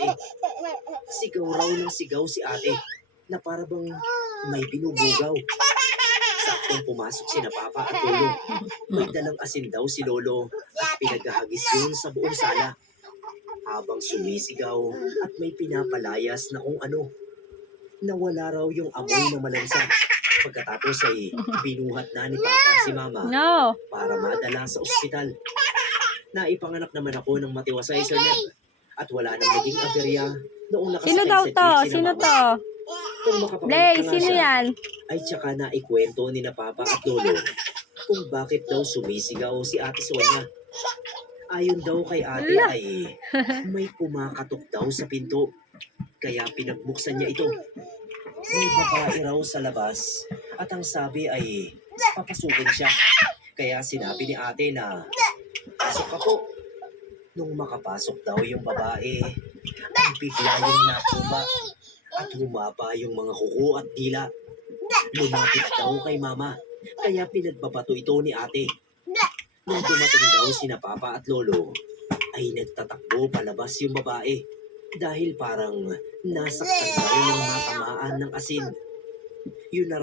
ate. Sigaw raw ng sigaw si ate na para bang may binubugaw. Saktong pumasok sina Papa at Lolo. May dalang asin daw si Lolo at pinaghahagis yun sa buong sala. Habang sumisigaw at may pinapalayas na kung ano. Nawala raw yung amoy na malansa. Pagkatapos ay binuhat na ni Papa si Mama No. para madala sa ospital. Naipanganak naman ako ng matiwasay, Sir Ned. At wala nang naging aberya noong Sino nakasakay daw sa to? jeep sina Sino Mama. to? Kung makapanganak Blay, na nga sino siya, yan? ay tsaka na ikwento ni na Papa at Lolo kung bakit daw sumisigaw si Ate Sonia. Ayon daw kay ate Ala. ay may kumakatok daw sa pinto. Kaya pinagbuksan niya ito. May babae raw sa labas at ang sabi ay papasukin siya. Kaya sinabi ni ate na, "Pasok ka po." Nung makapasok daw yung babae, ay bigla yung nakuba at humaba yung mga kuko at dila. Lumapit daw kay Mama, kaya pinagbabato ito ni ate. Nung dumating daw sina Papa at Lolo, ay nagtatakbo palabas yung babae dahil parang nasaktan daw ng matamaan ng asin. Yun na